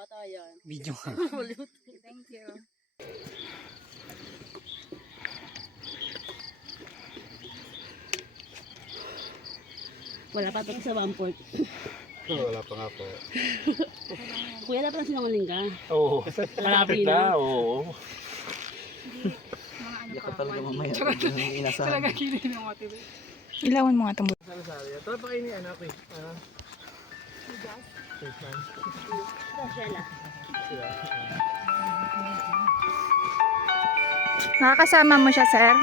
ata yan. Video ka. Thank you. Wala pa ito sa Wamport. Wala pa nga po. Kuya, dapat na sinungaling ka. Oo. Malapit na. Oo. Mga ano Hindi pa. ka talaga mamaya. Inasahan. Talaga kinin ng mga tibi. Ilawan mo nga itong buto. Sari-sari. Tara pa kayo ni anak eh. Sheila. Nakakasama mo siya, sir?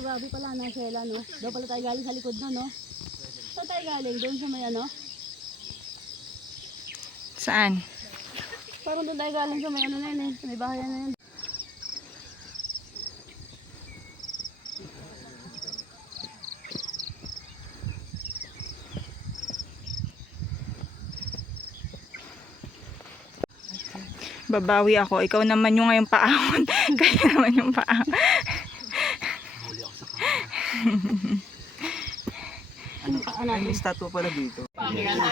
Grabe pala na Sheila, no? Doon pala tayo galing sa likod na, no? Saan tayo galing? Doon sa may ano? Saan? Parang doon tayo galing sa may ano na yun eh. Sa may bahayan na yun. Babawi ako. Ikaw naman yung ngayong paahon. Kaya naman yung paahon. Huli ako sa camera. Ano pa natin? May statue pala dito. Si ano?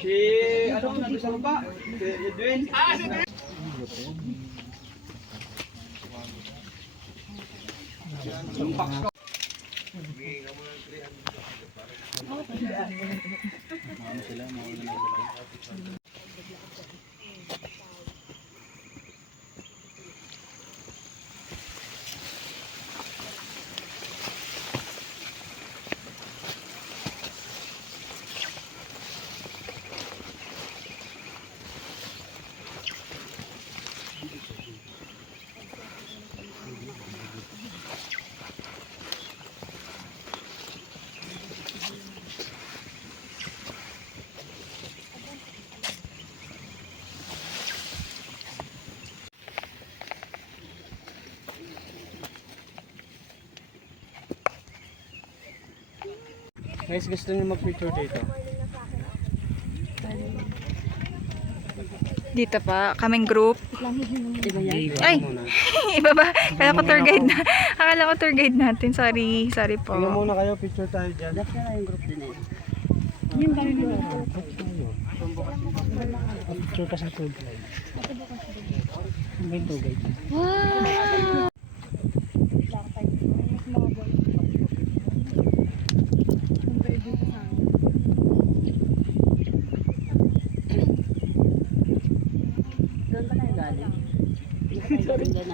Si ano? Nandun sa baba? Si Edwin? Guys, gusto niyo mag-picture dito? Dito pa. Kaming group. Diba yan? Ay! Iba ba? Akala ko tour guide na. Akala ko tour guide natin. Sorry. Sorry po. Tingnan muna kayo, picture tayo dyan. Dapat na yung group din eh. Picture ka sa tour guide. May tour guide. Wow! Doon ba tayo galing? Doon na.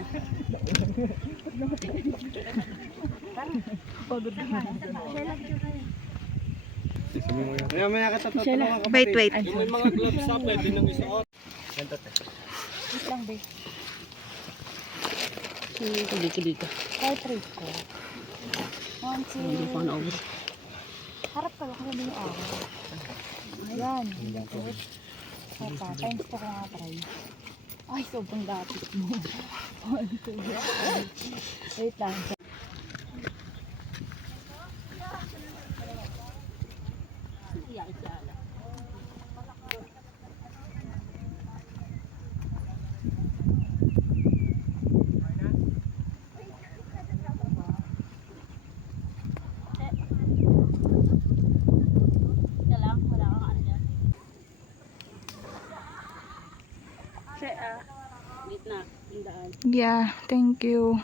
Maya kita tutulungan kapatid. Wait, wait. Yung may mga gloves sa pwede nang isuot. Ganto te. Sino ko dito? Kahit rate ko. Hindi pa ako na-over. Harap ka lang yung araw. Ayan. Harap ka. Times ko nga try. Ay, sobrang dapit mo. Wait lang. Gitna, yung daan. Yeah, thank you.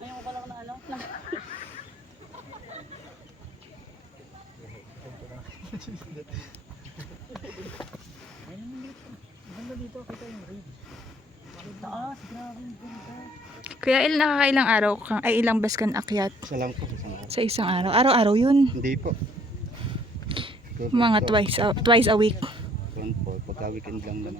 Ayun ko lang na ano. Taas, grabe yung ganda. Kuya Il, nakakailang araw kang, ay ilang bus kan akyat Isa lang po. Isang araw. sa isang araw? Araw-araw yun. Hindi po. Mga twice a week. Yun po. Pagka weekend lang naman.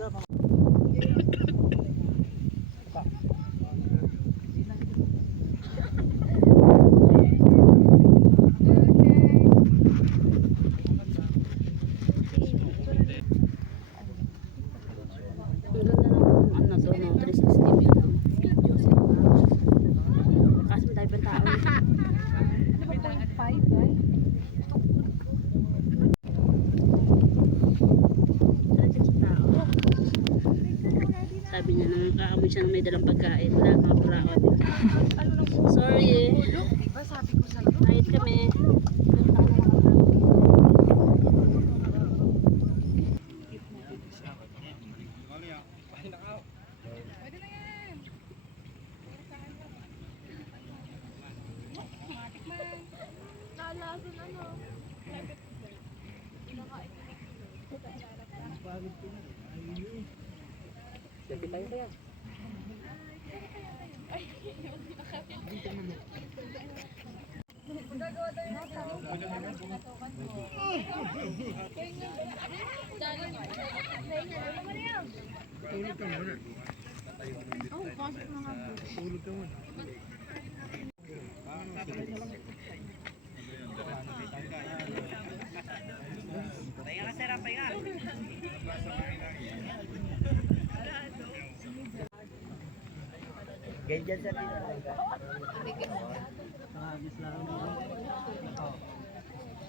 namin siya ng may dalang pagkain. Wala mga kuraot. Sorry. Kahit kami.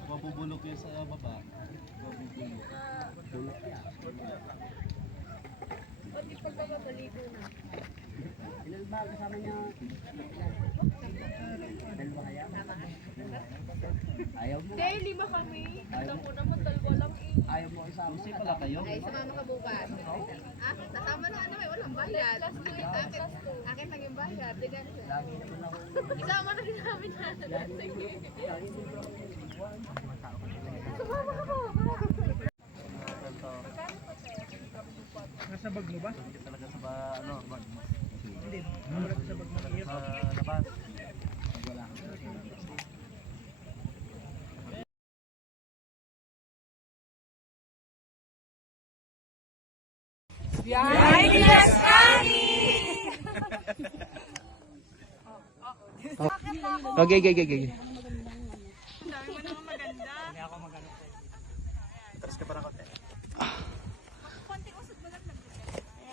Mabubulok yun sa baba. Dahil 5 kami. Alam mo naman, 2 lang eh. Ayaw mo isama. Kasi pala kayo. Ay, sumama ka bukas. Ah, nasama na ano eh, walang bayad. Akin lang yung bayad. Digan siya. Isama na din namin yan. Sumama ka bukas. Nasa bag mo ba? Hindi talaga sa ano, bag mo. Hindi. Sa bag mo sa labas. Wala. Okay, okay, okay, okay. Atras ka para konti.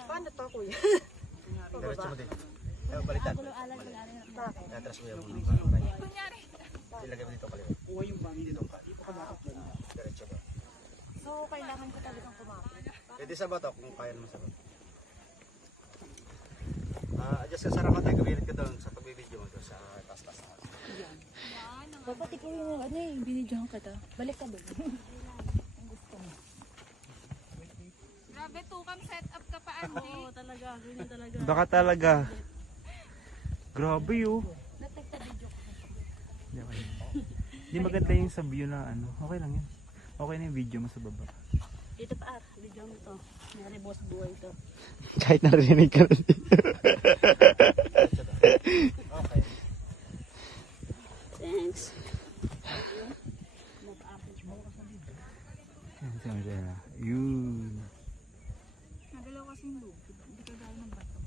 Paano to, kuya? Diretso mo din. Baliktad. Atras mo yung ilagay mo dito kaliwa. Dito ka. Diretso ba? So, kailangan ko talagang kumapit. Pwede sa bato kung kaya naman sa bato. Adjust ka sa rapat ay gamitin ka doon sa pagbibideo mo doon sa taas-taas. Dapat ikaw yung ano eh, binidyohan ka ta. Balik ka doon. Grabe, 2 set up ka pa, Andy. Oo, talaga. Ganyan talaga. Baka talaga. Grabe yun. Hindi maganda yung sa view na ano. Okay lang yun. Okay na yung video mo sa baba. Dito pa, video mo to. Nari boss buhay to. Kahit narinig ka rin. Okay. Thanks. Yun. Nagalaw kasing loob. Hindi ka gaya ng bato.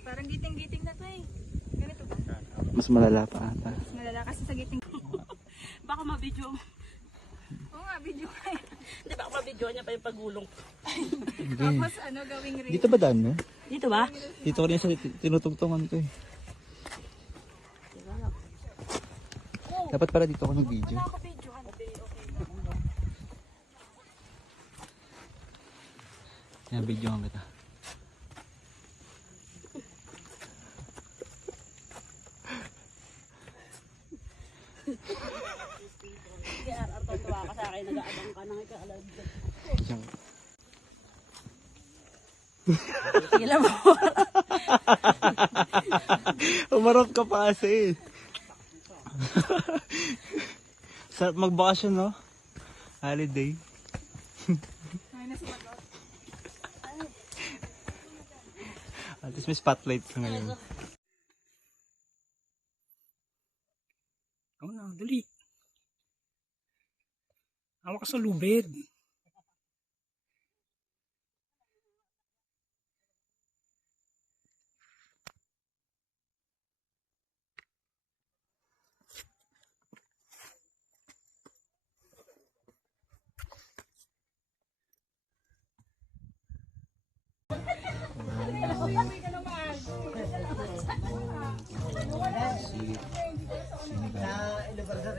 Parang giting-giting na to eh. Ganito ba? Mas malala pa ata. Mas malala kasi sa giting. Baka ma-video mo. Oo nga, video ka eh. Di ba ma-video niya pa yung pagulong? Tapos ano, gawing rin. Dito ba daan mo? Dito ba? Dito ko rin sa tinutugtungan ko eh. Dapat pala dito ako nag-video. Ako video ka. Yan, videohan kita. Sige, tuwa ka sa akin. Nag-aabang ka nang ika-alag. Sige mo. Umarap ka pa kasi. Sarap magbakasyon, no? Holiday. At least may spotlight ka ngayon. Oo na, dali. Awa ka sa lubid.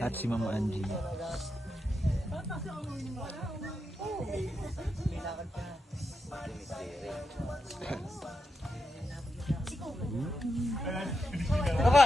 At si Mama Angie. Ano ka?